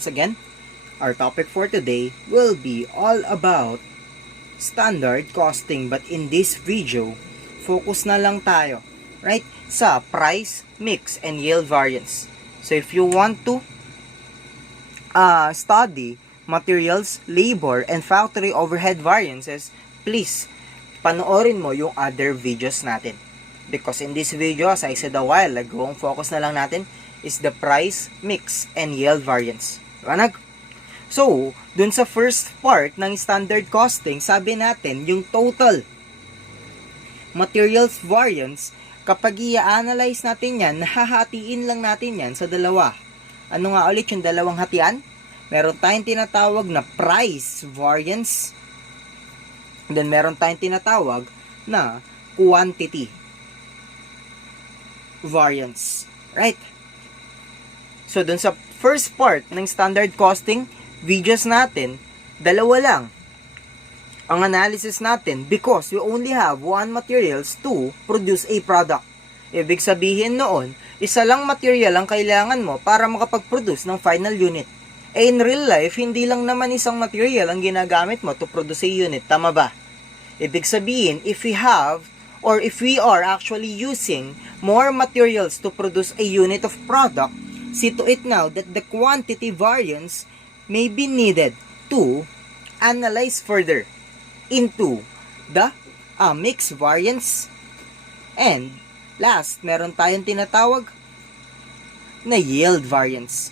once again. Our topic for today will be all about standard costing, but in this video, focus na lang tayo, right, sa price, mix, and yield variance. So if you want to study materials, labor, and factory overhead variances, please panoorin mo yung other videos natin. Because in this video, as I said a while ago, ang focus na lang natin is the price, mix, and yield variance. Wanag? So, dun sa first part ng standard costing, sabi natin yung total materials variance, kapag i-analyze natin yan, nahahatiin lang natin yan sa dalawa. Ano nga ulit yung dalawang hatian? Meron tayong tinatawag na price variance, then meron tayong tinatawag na quantity variance. Right? So, dun sa first part ng standard costing videos natin, dalawa lang ang analysis natin because we only have one materials to produce a product. Ibig sabihin noon, isa lang material ang kailangan mo para makapag-produce ng final unit. In real life, hindi lang naman isang material ang ginagamit mo to produce a unit. Tama ba? Ibig sabihin, if we have or if we are actually using more materials to produce a unit of product, see to it now that the quantity variance may be needed to analyze further into the mix variance. And last, meron tayong tinatawag na yield variance.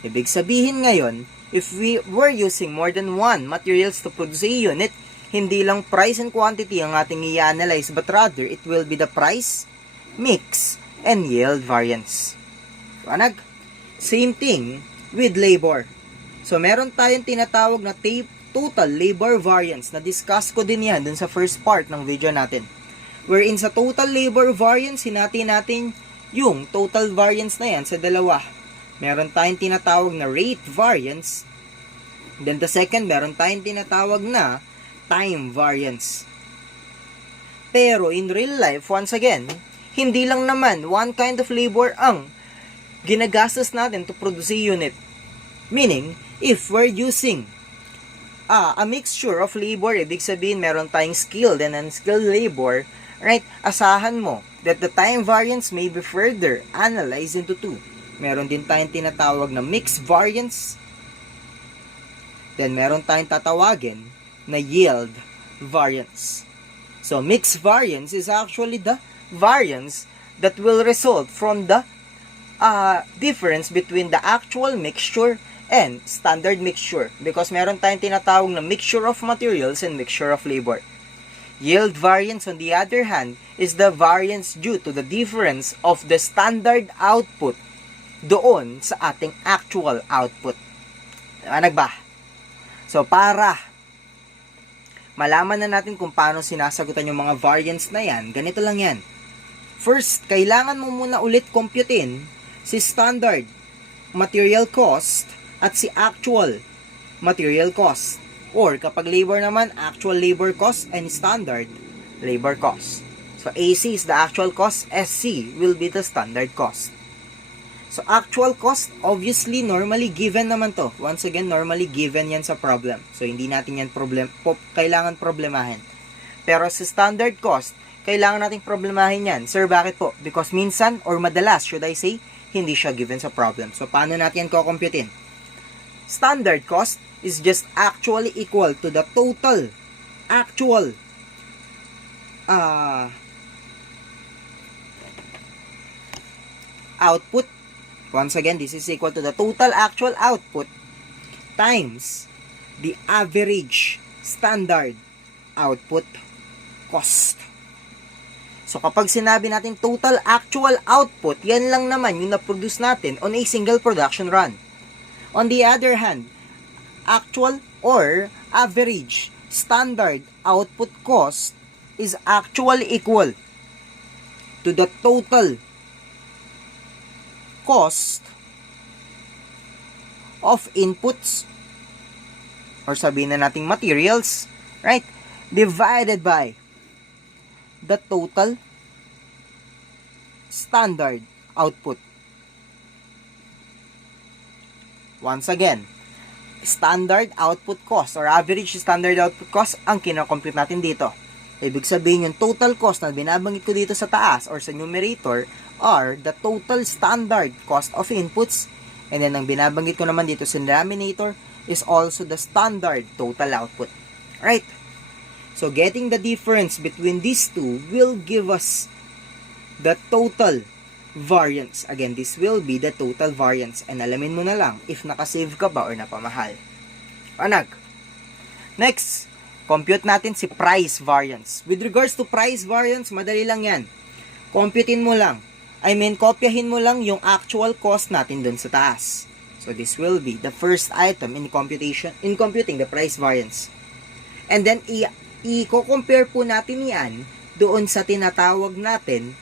Ibig sabihin ngayon, if we were using more than one materials to produce a unit, hindi lang price and quantity ang ating i-analyze, but rather it will be the price, mix, and yield variance. Panag? Same thing with labor. So, meron tayong tinatawag na total labor variance. Na-discuss ko din yan dun sa first part ng video natin. Wherein sa total labor variance, hinati natin yung total variance na yan sa dalawa. Meron tayong tinatawag na rate variance. Then the second, meron tayong tinatawag na time variance. Pero in real life, once again, hindi lang naman one kind of labor ang ginagastos natin to produce a unit. Meaning, if we're using a mixture of labor, ibig sabihin meron tayong skilled and unskilled labor, right? Asahan mo that the time variance may be further analyzed into two. Meron din tayong tinatawag na mix variance. Then meron tayong tatawagin na yield variance. So, mix variance is actually the variance that will result from the difference between the actual mixture and standard mixture, because meron tayong tinatawag na mixture of materials and mixture of labor. Yield variance, on the other hand, is the variance due to the difference of the standard output doon sa ating actual output. Ano ba? So, para malaman na natin kung paano sinasagutan yung mga variance na yan, ganito lang yan. First, kailangan mo muna ulit computein si standard material cost at si actual material cost. Or kapag labor naman, actual labor cost and standard labor cost. So AC is the actual cost, SC will be the standard cost. So actual cost, obviously, normally given naman to. Once again, normally given yan sa problem. So hindi natin yan kailangan problemahin. Pero sa standard cost, kailangan nating problemahin yan. Sir, bakit po? Because minsan, or madalas, should I say, hindi siya given sa problem. So, paano natin yan kukumputin? Standard cost is just actually equal to the total actual output. Once again, this is equal to the total actual output times the average standard output cost. So, kapag sinabi natin total actual output, yan lang naman yung na-produce natin on a single production run. On the other hand, actual or average standard output cost is actually equal to the total cost of inputs, or sabihin na nating materials, right, divided by the total standard output. once again, standard output cost or average standard output cost ang kinocompute natin dito. Ibig sabihin yung total cost na binabanggit ko dito sa taas or sa numerator are the total standard cost of inputs, and then ang binabanggit ko naman dito sa denominator is also the standard total output. Right? So getting the difference between these two will give us the total variance. Again, this will be the total variance. And alamin mo na lang if nakasave ka ba or napamahal. Panag. Next, compute natin si price variance. With regards to price variance, madali lang yan. Computein mo lang. Kopyahin mo lang yung actual cost natin dun sa taas. So this will be the first item in computing the price variance. And then, i-compare po natin yan doon sa tinatawag natin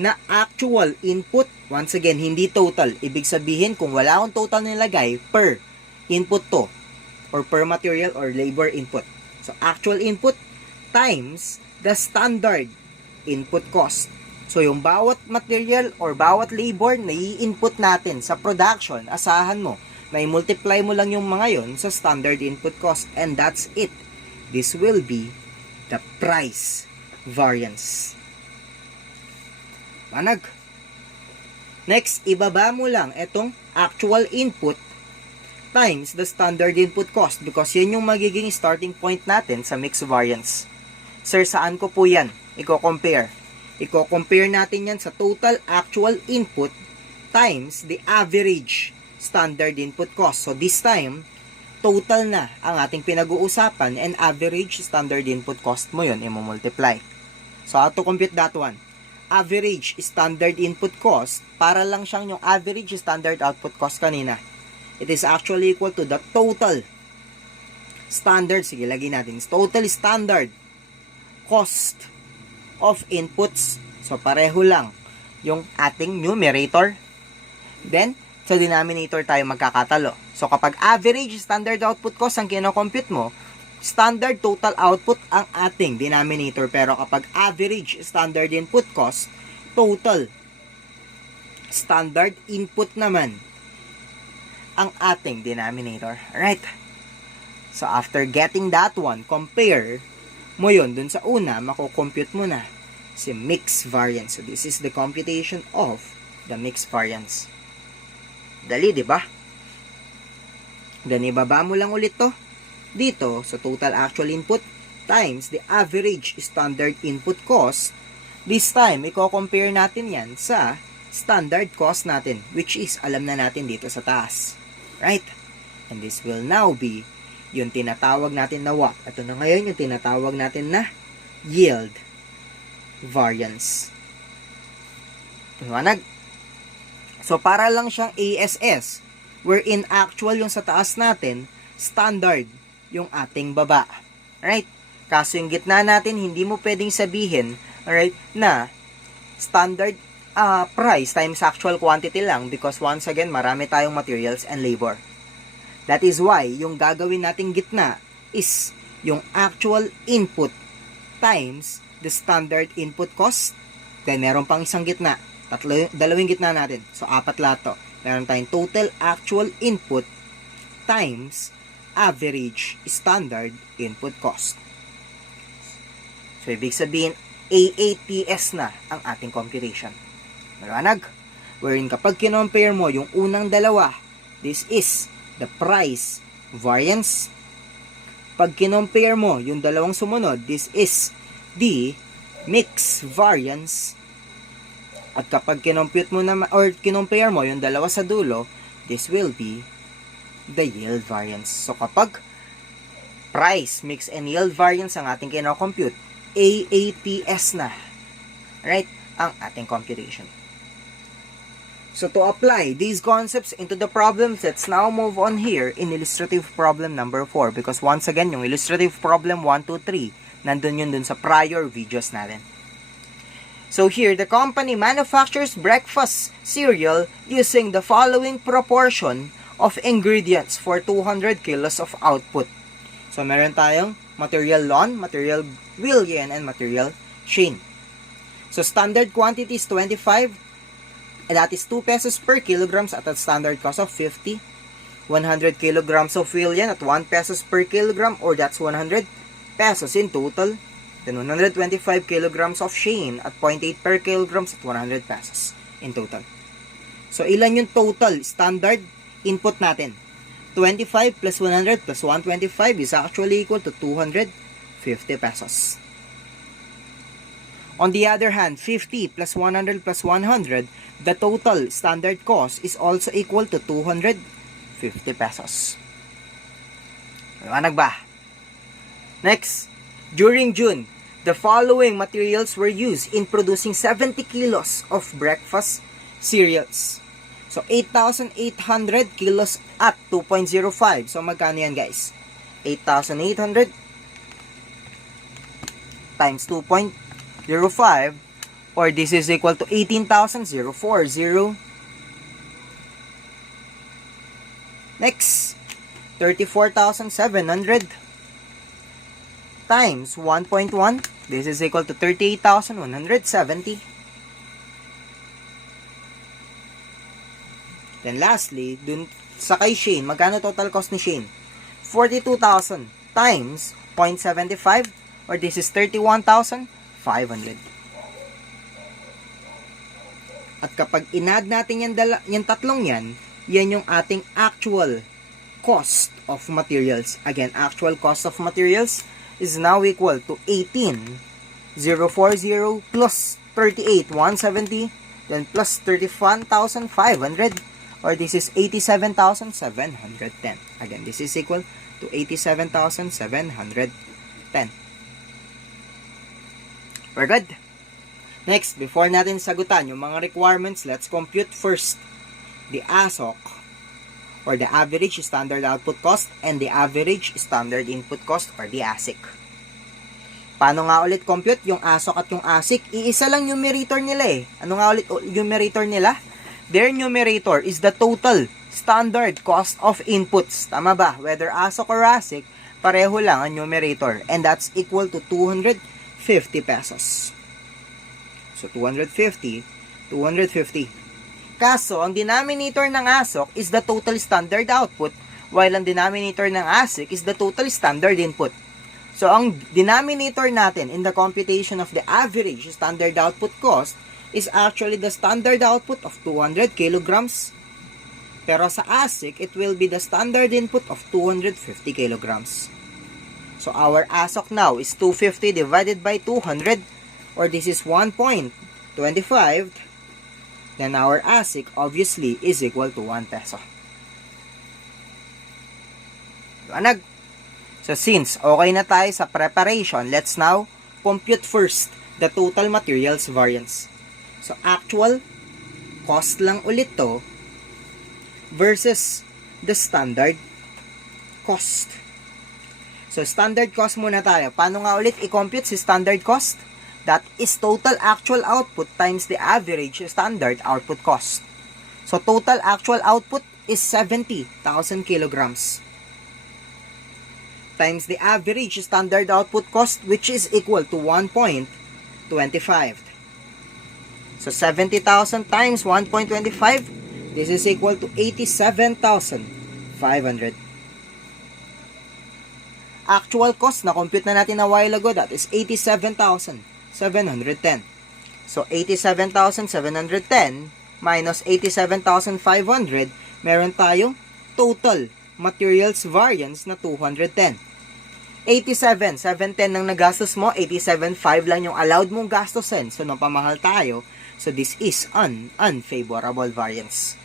na actual input. Once again, hindi total. Ibig sabihin, kung wala akong total nilagay, per input to, or per material or labor input. So, actual input times the standard input cost. So, yung bawat material or bawat labor na i-input natin sa production, asahan mo, may multiply mo lang yung mga yon sa standard input cost. And that's it. This will be the price variance. Manag. Next, ibaba mo lang itong actual input times the standard input cost because yan yung magiging starting point natin sa mixed variance. Sir, saan ko po yan i-compare? I-compare natin yan sa total actual input times the average standard input cost. So this time, total na ang ating pinag-uusapan and average standard input cost mo yun, i-multiply. So how to compute that one? Average standard input cost, para lang siyang yung average standard output cost kanina. It is actually equal to the total standard, sige, lagyan natin, total standard cost of inputs. So, pareho lang yung ating numerator. Then, sa denominator tayo magkakatalo. So, kapag average standard output cost ang kinocompute mo, standard total output ang ating denominator. Pero kapag average standard input cost, total standard input naman ang ating denominator. Alright? So, after getting that one, compare mo yun dun sa una, makukompute mo na si mixed variance. So, this is the computation of the mixed variance. Dali, di ba? Then, ibaba mo lang ulit to dito, so total actual input times the average standard input cost. This time, i-compare natin yan sa standard cost natin, which is, alam na natin dito sa taas. Right? And this will now be yung tinatawag natin na what? Ito na ngayon yung tinatawag natin na yield variance. Liwanag? So, para lang siyang ASS, wherein actual yung sa taas natin, standard yung ating baba. Right? Kaso yung gitna natin, hindi mo pwedeng sabihin, alright, na standard price times actual quantity lang because once again, marami tayong materials and labor. That is why, yung gagawin nating gitna is yung actual input times the standard input cost. Then, meron pang isang gitna. Dalawang gitna natin. So, apat lahat to. Meron tayong total actual input times average standard input cost. So, ibig sabihin, AATS na ang ating computation. Maliwanag? Wherein kapag kinompare mo yung unang dalawa, this is the price variance. Pag kinompare mo yung dalawang sumunod, this is the mix variance. At kapag kinompute mo naman, or kinompare mo yung dalawa sa dulo, this will be the yield variance. So, kapag price, mix, and yield variance ang ating kinocompute, AATS na, right, ang ating computation. So, to apply these concepts into the problems, let's now move on here in illustrative problem number 4. Because once again, yung illustrative problem 1, 2, 3, nandun yun dun sa prior videos natin. So here, the company manufactures breakfast cereal using the following proportion of ingredients for 200 kilos of output. So, meron tayong material lawn, material Willian, and material Shane. So, standard quantity is 25. And that is 2 pesos per kilograms at a standard cost of 50. 100 kilograms of wheel yan at 1 pesos per kilogram, or that's 100 pesos in total. Then 125 kilograms of chain at 0.8 per kilograms at 100 pesos in total. So, ilan yung total standard input natin? 25 plus 100 plus 125 is actually equal to 250 pesos. On the other hand, 50 plus 100 plus 100, the total standard cost is also equal to 250 pesos. Liwanag ba? Next, during June, the following materials were used in producing 70 kilos of breakfast cereals. So, 8,800 kilos at 2.05. So, magkano yan, guys? 8,800 times 2.05, or this is equal to 18,040. Next, 34,700 times 1.1. This is equal to 38,170. Then lastly, dun sa kay Shane, magkano total cost ni Shane? 42,000 times 0.75, or this is 31,500. At kapag in-add natin yung tatlong yan yung ating actual cost of materials. Again, actual cost of materials is now equal to 18,040 plus 38,170, then plus 31,500, or this is 87,710. Again, this is equal to 87,710. We're good. Next, before natin sagutan yung mga requirements, let's compute first the ASOC, or the average standard output cost, and the average standard input cost, or the ASIC. Paano nga ulit compute yung ASOC at yung ASIC? Iisa lang numerator nila eh. Ano nga ulit numerator nila? Their numerator is the total standard cost of inputs. Tama ba? Whether ASOC or ASIC, pareho lang ang numerator. And that's equal to 250 pesos. So, 250. Kaso, ang denominator ng ASOC is the total standard output, while ang denominator ng ASIC is the total standard input. So, ang denominator natin in the computation of the average standard output cost is actually the standard output of 200 kilograms. Pero sa ASIC, it will be the standard input of 250 kilograms. So, our ASOC now is 250 divided by 200, or this is 1.25. Then our ASIC obviously is equal to 1 peso. Liwanag. So since okay na tayo sa preparation, let's now compute first the total materials variance. So actual cost lang ulit to versus the standard cost. So standard cost muna tayo. Paano nga ulit i-compute si standard cost? That is total actual output times the average standard output cost. So, total actual output is 70,000 kilograms times the average standard output cost, which is equal to 1.25. So, 70,000 times 1.25, this is equal to 87,500. Actual cost, na-compute na natin a while ago, that is 87,710. So, 87,710 minus 87,500, meron tayong total materials variance na 210. 87,710 nang nagastos mo, 87,500 lang yung allowed mong gastosin. So, nung pamahal tayo, so this is an unfavorable variance.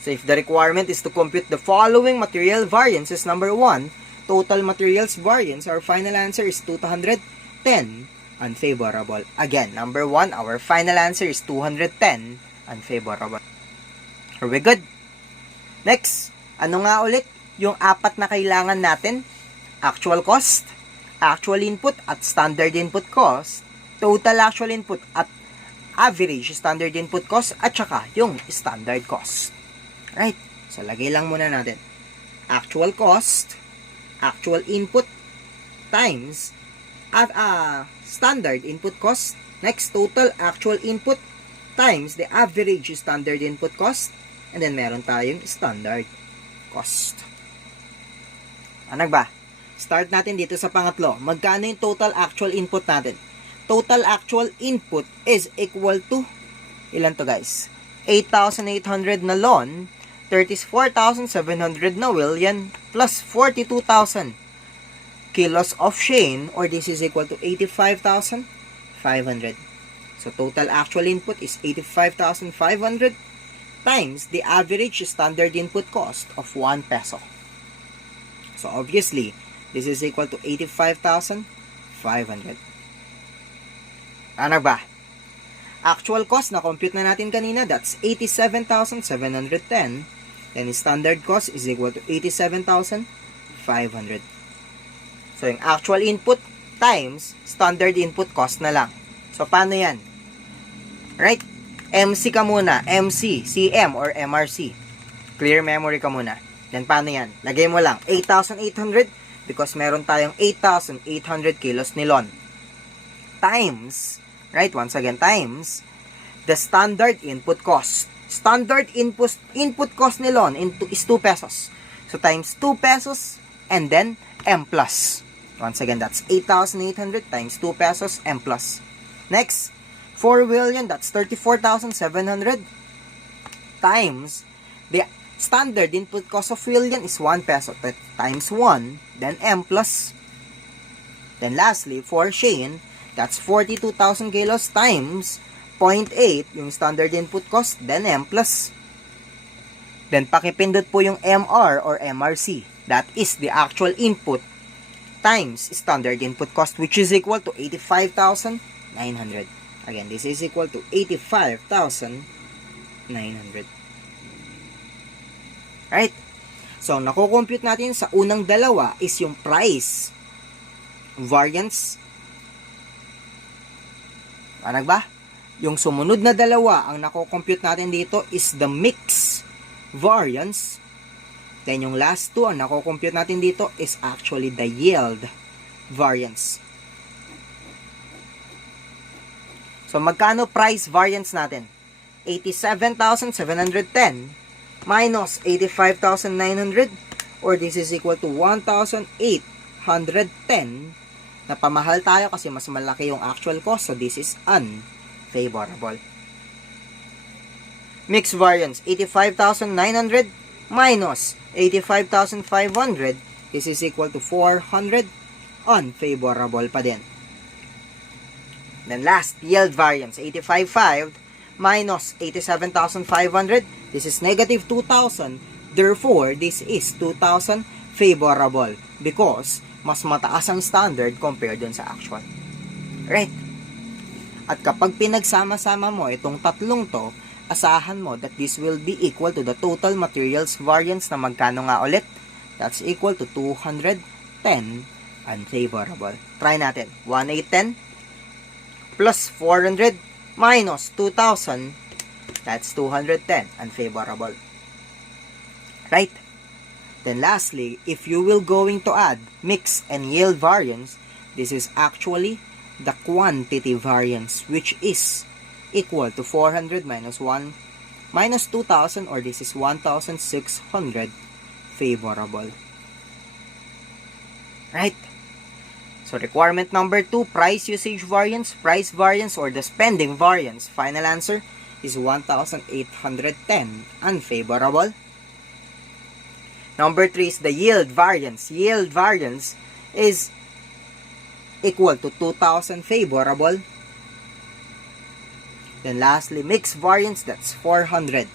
So, if the requirement is to compute the following material variances, number 1, total materials variance, our final answer is 210. Unfavorable. Again, number 1, our final answer is 210. Unfavorable. Are we good? Next, ano nga ulit yung apat na kailangan natin? Actual cost, actual input at standard input cost, total actual input at average standard input cost, at saka yung standard cost. Right? So, lagay lang muna natin. Actual cost, actual input times standard input cost. Next, total actual input times the average standard input cost. And then, meron tayong standard cost. Ano ba? Start natin dito sa pangatlo. Magkano yung total actual input natin? Total actual input is equal to, ilan to guys? 8,800 na lawn, 34,700 na wheel, yan, plus 42,000 kilos of chain, or this is equal to 85,500. So, total actual input is 85,500 times the average standard input cost of 1 peso. So, obviously, this is equal to 85,500. Ano ba? Actual cost na compute na natin kanina, that's 87,710. Then standard cost is equal to 87,500. So yung actual input times standard input cost na lang. So paano yan? Right? MC ka muna, MC, CM or MRC. Clear memory ka muna. Then paano yan? Lagay mo lang 8,800 because meron tayong 8,800 kilos nilon. Times, right? Once again, times the standard input cost. Standard input cost nilon is 2 pesos. So, times 2 pesos and then M plus. Once again, that's 8,800 times 2 pesos M plus. Next, 4 billion, that's 34,700 times the standard input cost of billion is 1 peso times 1, then M plus. Then lastly, for chain, that's 42,000 kilos times 0.8, yung standard input cost, then M plus. Then, pakipindot po yung MR or MRC. That is the actual input times standard input cost, which is equal to 85,900. Again, this is equal to 85,900. Right? So, nakukompute natin sa unang dalawa is yung price, variance. Ano ba? Yung sumunod na dalawa, ang nakukompute natin dito is the mix variance. Then yung last two, ang nakukompute natin dito is actually the yield variance. So magkano price variance natin? 87,710 minus 85,900, or this is equal to 1,810. Napamahal tayo kasi mas malaki yung actual cost, so this is unfavorable. Mix variance, 85,900 minus 85,500, this is equal to 400, unfavorable pa din. Then last, yield variance, 85,500 minus 87,500, this is negative 2,000, therefore, this is 2,000 favorable because mas mataas ang standard compared dun sa actual. Right? At kapag pinagsama-sama mo itong tatlong to, asahan mo that this will be equal to the total materials variance na magkano nga ulit? That's equal to 210 unfavorable. Try natin. 1,810 plus 400 minus 2,000, that's 210 unfavorable. Right? Then lastly, if you will going to add mix and yield variance, this is actually the quantity variance, which is equal to 400 minus 1 minus 2,000, or this is 1,600 favorable. Right? So requirement number 2, price usage variance, price variance, or the spending variance. Final answer is 1,810 unfavorable. Number 3 is the yield variance. Yield variance is equal to 2,000 favorable. Then lastly, mix variance, that's 400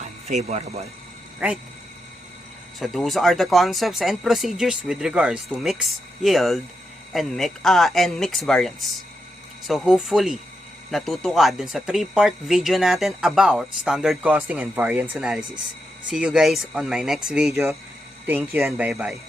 unfavorable. Right? So those are the concepts and procedures with regards to mix, yield, and mix variance. So hopefully, natuto ka dun sa 3-part video natin about standard costing and variance analysis. See you guys on my next video. Thank you and bye-bye.